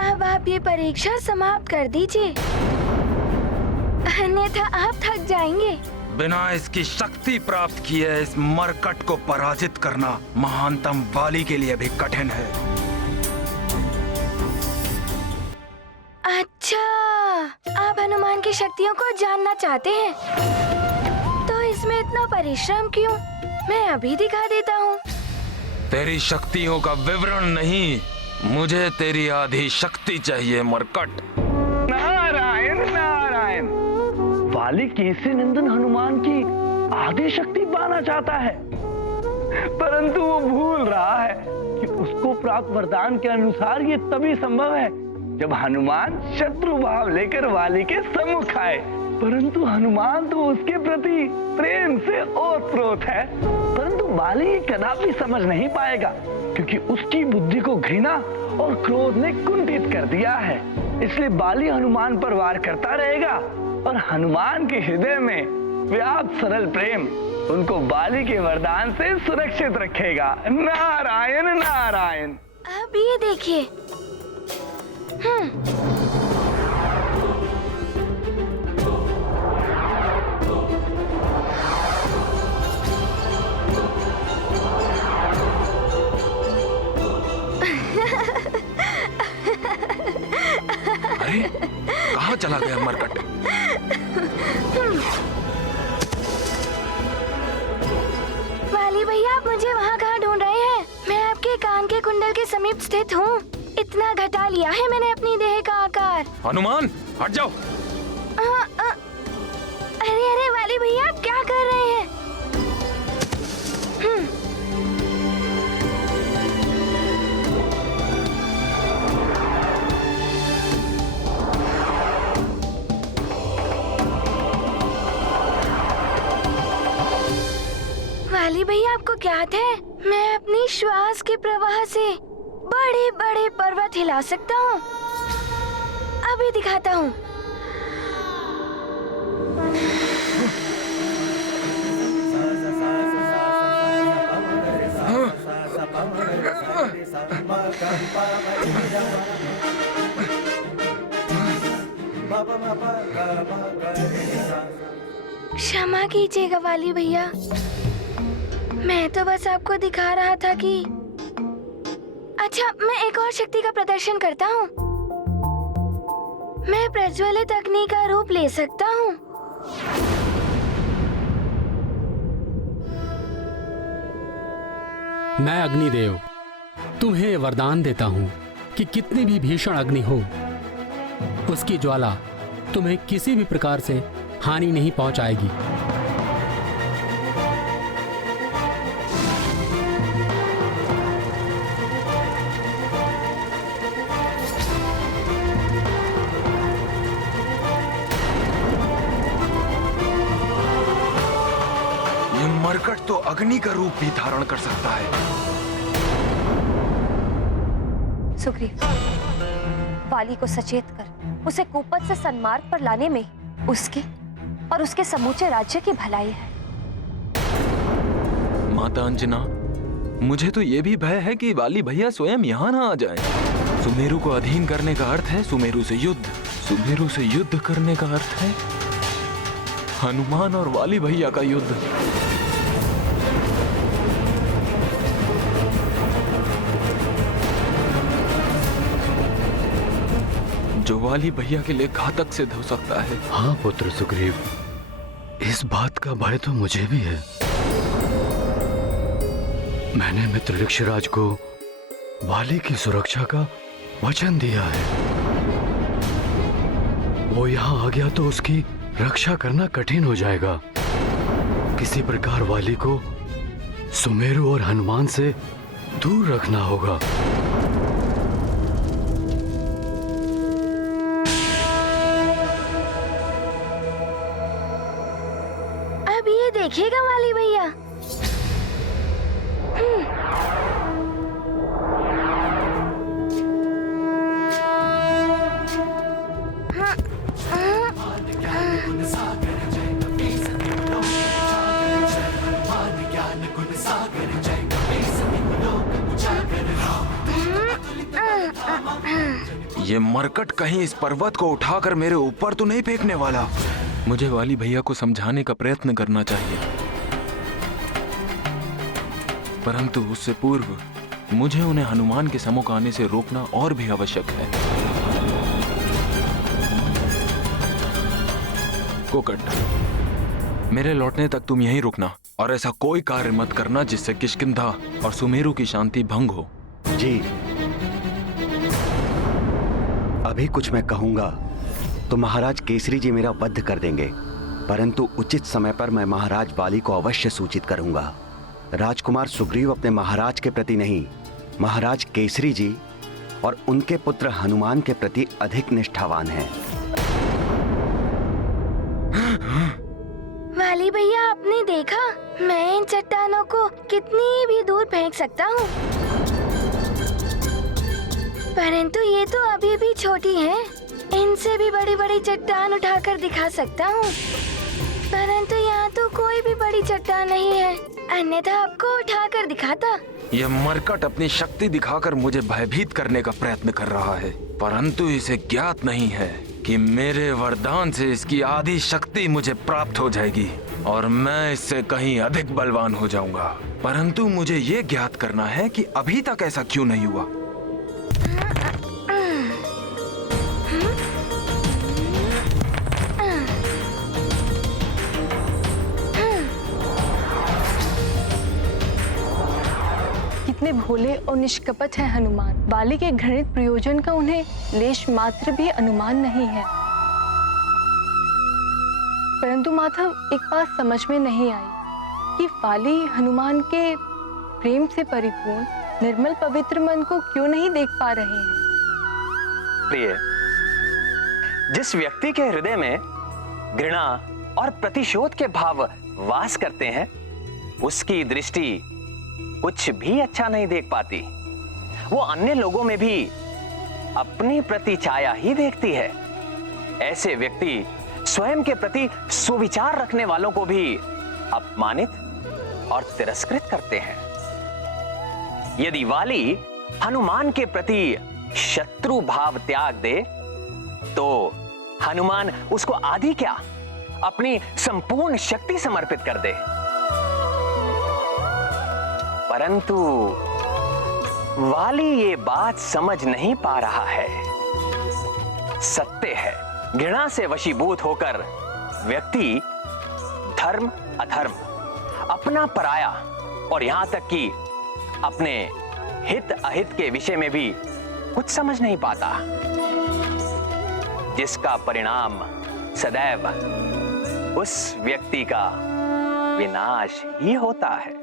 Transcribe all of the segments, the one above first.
अब आप ये परीक्षा समाप्त कर दीजिए, अन्यथा आप थक जाएंगे। बिना इसकी शक्ति प्राप्त किए इस मरकट को पराजित करना महानतम वाली के लिए भी कठिन है। अच्छा, आप हनुमान की शक्तियों को जानना चाहते हैं, तो इसमें इतना परिश्रम क्यों? मैं अभी दिखा देता हूँ। तेरी शक्तियों का विवरण नहीं, मुझे तेरी आधी शक्ति चाहिए मरकट। नारायण नारायण, वाली केसरी नंदन हनुमान की आधी शक्ति पाना चाहता है, परंतु वो भूल रहा है कि उसको प्राप्त वरदान के अनुसार ये तभी संभव है जब हनुमान शत्रु भाव लेकर वाली के सम्मुख आए। परंतु हनुमान तो उसके प्रति प्रेम से ओतप्रोत है, परंतु वाली ये कदापि समझ नहीं पाएगा क्योंकि उसकी बुद्धि को घृणा और क्रोध ने कुंठित कर दिया है। इसलिए बाली हनुमान पर वार करता रहेगा और हनुमान के हृदय में व्याप्त सरल प्रेम उनको बाली के वरदान से सुरक्षित रखेगा। नारायण नारायण। अब ये देखिए। अरे कहाँ चला गया मरकट? वाली भैया, आप मुझे वहाँ कहाँ ढूंढ रहे हैं? मैं आपके कान के कुंडल के समीप स्थित हूँ। इतना घटा लिया है मैंने अपनी देह का आकार। हनुमान हट जाओ। अरे अरे वाली भैया, आप क्या कर रहे हैं? वाली भैया, आपको ज्ञात है मैं अपनी श्वास के प्रवाह से बड़े बड़े पर्वत हिला सकता हूँ। अभी दिखाता हूँ। क्षमा कीजिएगा वाली भैया, मैं तो बस आपको दिखा रहा था कि अच्छा, मैं एक और शक्ति का प्रदर्शन करता हूँ। मैं प्रज्वलित अग्नि का रूप ले सकता हूँ। मैं अग्निदेव तुम्हें वरदान देता हूँ कि कितनी भी भीषण अग्नि हो, उसकी ज्वाला तुम्हें किसी भी प्रकार से हानि नहीं पहुँचाएगी। मरकट तो अग्नि का रूप भी धारण कर सकता है। सुग्रीव, वाली को सचेत कर उसे कुपथ से सन्मार्ग पर लाने में उसके और उसके समूचे राज्य की भलाई है। माता अंजना, मुझे तो ये भी भय है कि वाली भैया स्वयं यहाँ ना आ जाएं। सुमेरु को अधीन करने का अर्थ है सुमेरु से युद्ध, सुमेरु से युद्ध करने का अर्थ है हनुमान और वाली भैया का युद्ध। जो वाली भैया के लिए घातक सिद्ध हो सकता है। हाँ पुत्र सुग्रीव, इस बात का भय तो मुझे भी है। मैंने मित्र ऋक्षराज को वाली की सुरक्षा का वचन दिया है। वो यहाँ आ गया तो उसकी रक्षा करना कठिन हो जाएगा। किसी प्रकार वाली को सुमेरु और हनुमान से दूर रखना होगा। अब ये देखिएगा वाली भैया। ये मरकट कहीं इस पर्वत को उठाकर मेरे ऊपर तो नहीं फेंकने वाला। मुझे वाली भैया को समझाने का प्रयत्न करना चाहिए, परंतु उससे पूर्व मुझे उन्हें हनुमान के सम्मुख आने से रोकना और भी आवश्यक है। कोकट, मेरे लौटने तक तुम यहीं रुकना और ऐसा कोई कार्य मत करना जिससे किष्किंधा और सुमेरु की शांति भंग हो। जी, अभी कुछ मैं कहूंगा तो महाराज केसरी जी मेरा वध कर देंगे, परंतु उचित समय पर मैं महाराज वाली को अवश्य सूचित करूंगा। राजकुमार सुग्रीव अपने महाराज के प्रति नहीं, महाराज केसरी जी और उनके पुत्र हनुमान के प्रति अधिक निष्ठावान हैं। वाली भैया, आपने देखा मैं इन चट्टानों को कितनी भी दूर फेंक सकता हूँ, परंतु ये तो अभी भी छोटी हैं। इनसे भी बड़ी बड़ी चट्टान उठाकर दिखा सकता हूँ, परंतु यहाँ तो कोई भी बड़ी चट्टान नहीं है, अन्यथा आपको उठाकर दिखाता। यह मरकट अपनी शक्ति दिखाकर मुझे भयभीत करने का प्रयत्न कर रहा है, परंतु इसे ज्ञात नहीं है कि मेरे वरदान से इसकी आधी शक्ति मुझे प्राप्त हो जाएगी और मैं इससे कहीं अधिक बलवान हो जाऊंगा। परंतु मुझे ये ज्ञात करना है कि अभी तक ऐसा क्यों नहीं हुआ। कितने भोले और निष्कपट हैं हनुमान। बाली के घृणित प्रयोजन का उन्हें लेश मात्र भी अनुमान नहीं है। परंतु माधव, एक बात समझ में नहीं आई कि बाली हनुमान के प्रेम से परिपूर्ण निर्मल पवित्र मन को क्यों नहीं देख पा रहे हैं। प्रिय, जिस व्यक्ति के हृदय में घृणा और प्रतिशोध के भाव वास करते हैं, उसकी दृष्टि कुछ भी अच्छा नहीं देख पाती। वो अन्य लोगों में भी अपनी प्रति छाया ही देखती है। ऐसे व्यक्ति स्वयं के प्रति सुविचार रखने वालों को भी अपमानित और तिरस्कृत करते हैं। यदि वाली हनुमान के प्रति शत्रु भाव त्याग दे, तो हनुमान उसको आधी क्या अपनी संपूर्ण शक्ति समर्पित कर दे। परंतु वाली ये बात समझ नहीं पा रहा है। सत्य है, घृणा से वशीभूत होकर व्यक्ति धर्म अधर्म, अपना पराया और यहां तक कि अपने हित अहित के विषय में भी कुछ समझ नहीं पाता, जिसका परिणाम सदैव उस व्यक्ति का विनाश ही होता है।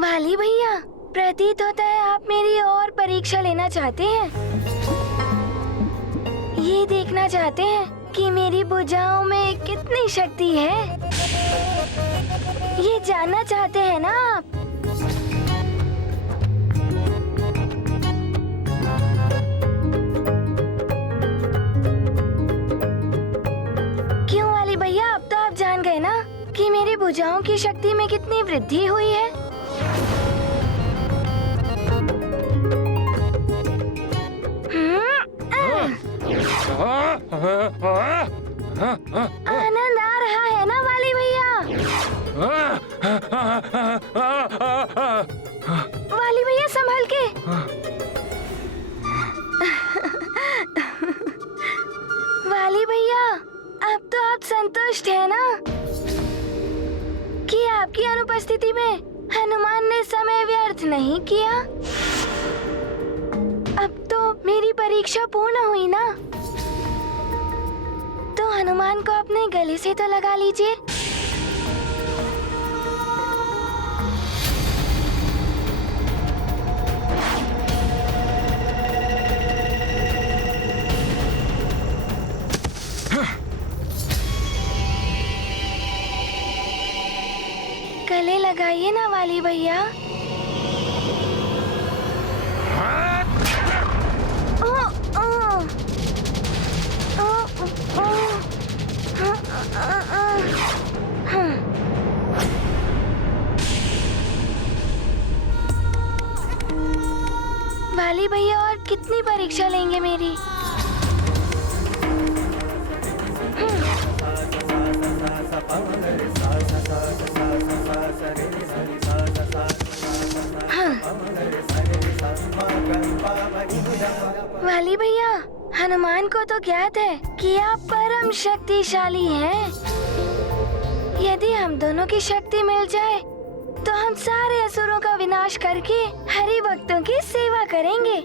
वाली भैया, प्रतीत होता है आप मेरी और परीक्षा लेना चाहते हैं। ये देखना चाहते हैं कि मेरी भुजाओं में कितनी शक्ति है। ये जानना चाहते हैं ना आप? क्यों वाली भैया, अब तो आप जान गए ना कि मेरी भुजाओं की शक्ति में कितनी वृद्धि हुई है। आनंद आ रहा है ना वाली भैया? वाली भैया संभल के। वाली भैया, अब तो आप संतुष्ट हैं ना कि आपकी अनुपस्थिति में हनुमान ने समय व्यर्थ नहीं किया? अब तो मेरी परीक्षा पूर्ण हुई ना, तो हनुमान हनुमान को अपने गले से तो लगा लीजिए। गले लगाइए ना वाली भैया। वाली भैया और कितनी परीक्षा लेंगे मेरी? वाली भैया, हनुमान को तो ज्ञात है कि आप परम शक्तिशाली हैं। यदि हम दोनों की शक्ति मिल जाए तो हम सारे असुरों का विनाश करके हरि भक्तों की सेवा करेंगे।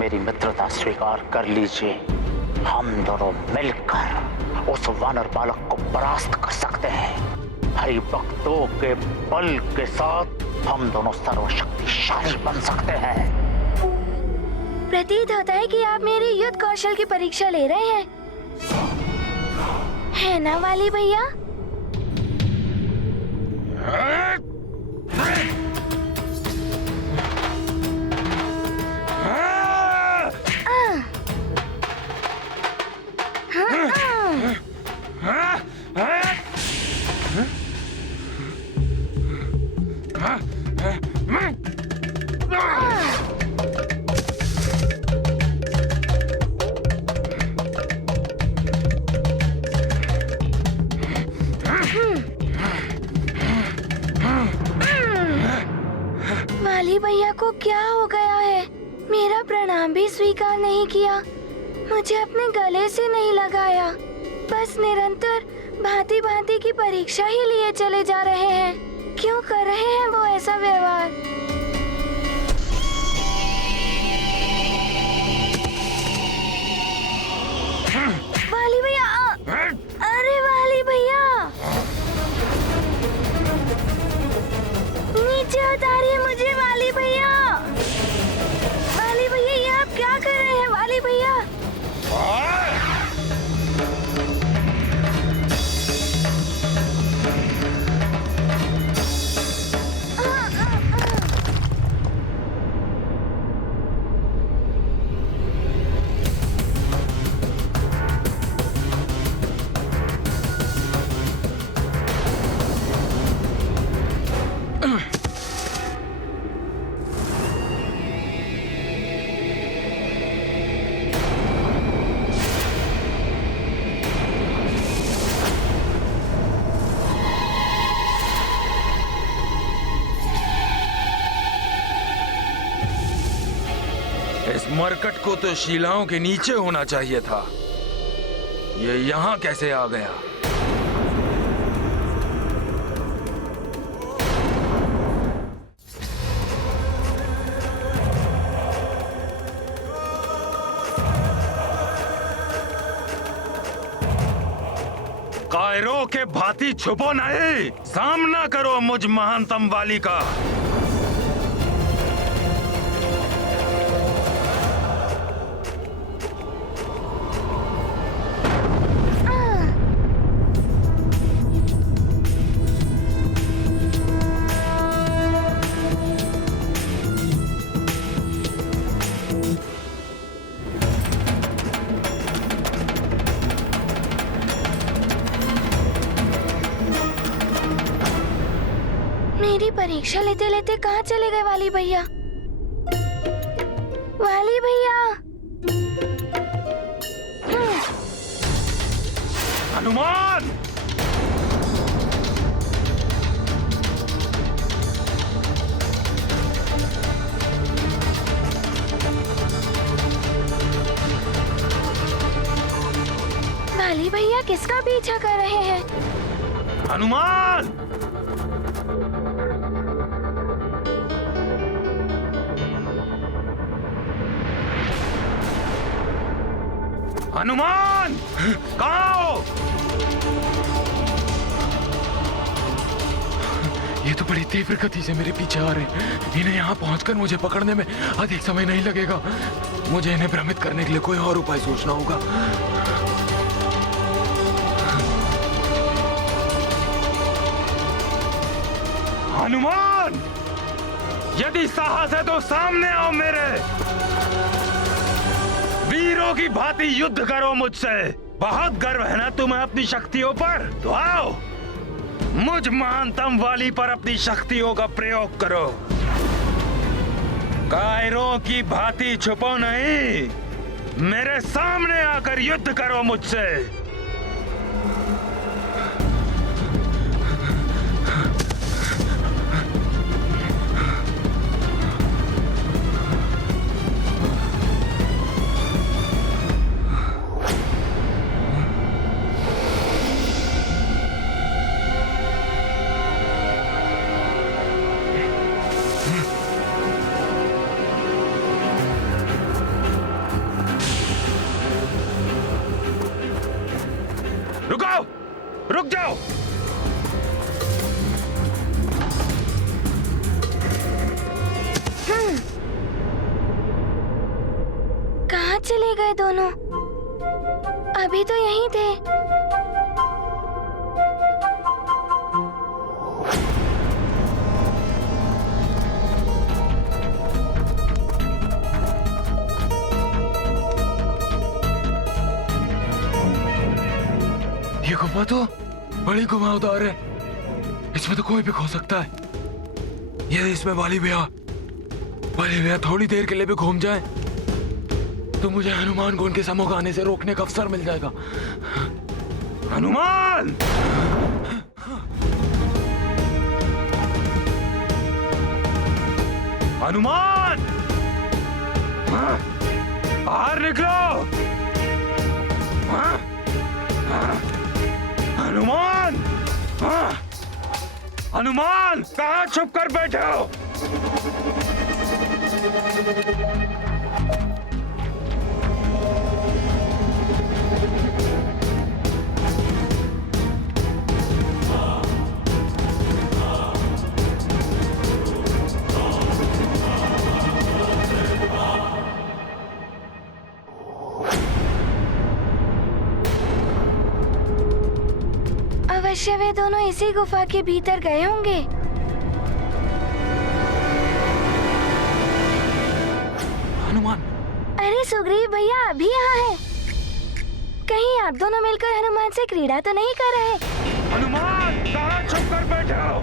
मेरी मित्रता स्वीकार कर लीजिए। हम दोनों मिलकर उस वानर बालक को परास्त कर सकते हैं। हरि भक्तों के बल के साथ हम दोनों सर्वशक्तिशाली बन सकते हैं। प्रतीत होता है कि आप मेरी युद्ध कौशल की परीक्षा ले रहे हैं, है ना वाली भैया? वाली भैया को क्या हो गया है? मेरा प्रणाम भी स्वीकार नहीं किया, मुझे अपने गले से नहीं लगाया, बस निरंतर भांति भांति की परीक्षा ही लिए चले जा रहे हैं। क्यों कर रहे हैं वो ऐसा व्यवहार? वाली भैया, अरे वाली भैया, नीचे उतारिए मुझे वाली भैया। वाली भैया, ये आप क्या कर रहे हैं वाली भैया? इस मरकट को तो शिलाओं के नीचे होना चाहिए था, ये यहाँ कैसे आ गया? कायरों के भांति छुपो नहीं, सामना करो मुझ महानतम वाली का। मेरी परीक्षा लेते लेते कहाँ चले गए वाली भैया? वाली भैया, हनुमान! वाली भैया किसका पीछा कर रहे हैं? हनुमान! हनुमान! कहाँ हो? ये तो बड़ी तीव्र गति से मेरे पीछे आ रहे हैं। इन्हें यहाँ पहुंचकर मुझे पकड़ने में अधिक समय नहीं लगेगा। मुझे इन्हें भ्रमित करने के लिए कोई और उपाय सोचना होगा। हनुमान, यदि साहस है तो सामने आओ मेरे। वीरों की भांति युद्ध करो मुझसे। बहुत गर्व है ना तुम्हें अपनी शक्तियों पर? तो आओ, मुझ महानतम वाली पर अपनी शक्तियों का प्रयोग करो। कायरों की भांति छुपो नहीं, मेरे सामने आकर युद्ध करो मुझसे। रुको, रुक जाओ। कहाँ चले गए दोनों? अभी तो यहीं थे। ये गुफा तो बड़ी घुमावदार है। इसमें तो कोई भी खो सकता है। यदि इसमें वाली भैया थोड़ी देर के लिए भी घूम जाए तो मुझे हनुमान को उनके सम्मुख आने से रोकने का अवसर मिल जाएगा। हनुमान! हनुमान! बाहर निकलो! हनुमान! हनुमान! कहाँ छुप कर बैठे हो? अवश्य वे दोनों इसी गुफा के भीतर गए होंगे। हनुमान! अरे सुग्रीव भैया अभी यहाँ है। कहीं आप दोनों मिलकर हनुमान से क्रीड़ा तो नहीं कर रहे? हनुमान! कहाँ छुप कर बैठे हो?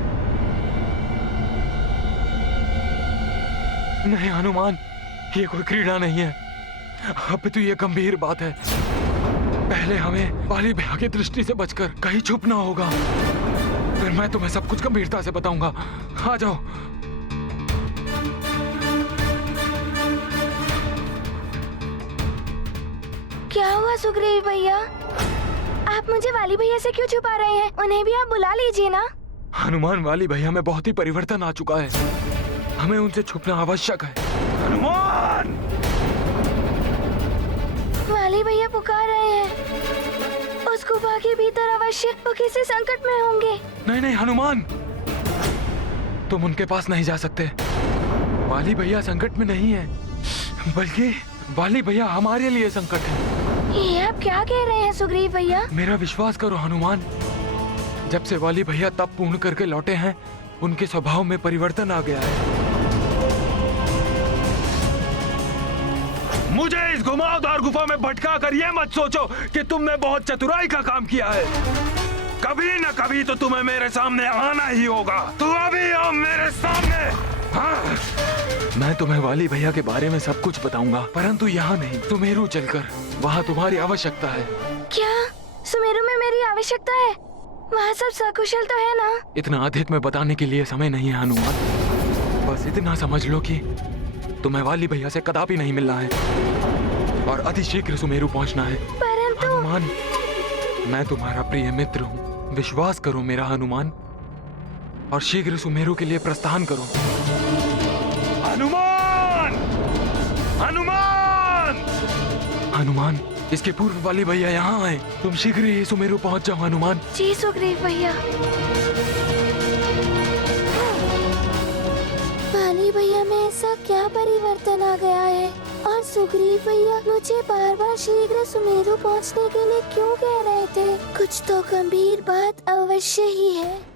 नहीं हनुमान, ये कोई क्रीड़ा नहीं है। अब तो ये गंभीर बात है। पहले हमें वाली भैया की दृष्टि से बचकर कहीं छुपना होगा। फिर मैं तुम्हें सब कुछ गंभीरता से बताऊंगा। आ जाओ। क्या हुआ सुग्रीव भैया? आप मुझे वाली भैया से क्यों छुपा रहे हैं? उन्हें भी आप बुला लीजिए ना। हनुमान, वाली भैया में बहुत ही परिवर्तन आ चुका है। हमें उनसे छुपना आवश्यक है। हनुमान! वाली भैया पुकार रहे हैं। उस गुफा के भीतर अवश्य वो किसी संकट में होंगे। नहीं नहीं हनुमान, तुम उनके पास नहीं जा सकते। वाली भैया संकट में नहीं है, बल्कि वाली भैया हमारे लिए संकट है। ये आप क्या कह रहे हैं सुग्रीव भैया? मेरा विश्वास करो हनुमान, जब से वाली भैया तप पूर्ण करके लौटे हैं, उनके स्वभाव में परिवर्तन आ गया है। मुझे इस घुमावदार गुफा में भटका कर ये मत सोचो कि तुमने बहुत चतुराई का काम किया है। कभी न कभी तो तुम्हें मेरे सामने आना ही होगा। तू अभी आओ मेरे सामने। हाँ। मैं तुम्हें वाली भैया के बारे में सब कुछ बताऊंगा, परंतु यहाँ नहीं, सुमेरु चलकर। वहाँ तुम्हारी आवश्यकता है। क्या सुमेरु में मेरी आवश्यकता है? वहाँ सब सकुशल तो है ना? इतना अधिक में बताने के लिए समय नहीं है हनुमान। बस इतना समझ लो कि तुम्हें वाली भैया से कदापि नहीं मिलना है और अतिशीघ्र सुमेरु पहुंचना है। परंतु हनुमान, मैं तुम्हारा प्रिय मित्र हूँ। विश्वास करो मेरा हनुमान, और शीघ्र सुमेरु के लिए प्रस्थान करो। हनुमान! हनुमान! हनुमान, इसके पूर्व वाली भैया यहाँ आए। तुम शीघ्र ही सुमेरु पहुंच जाओ हनुमान। जी सुग्रीव भैया। वाली भैया में ऐसा क्या परिवर्तन आ गया है, और सुग्रीव भैया मुझे बार बार शीघ्र सुमेरु पहुंचने के लिए क्यों कह रहे थे? कुछ तो गंभीर बात अवश्य ही है।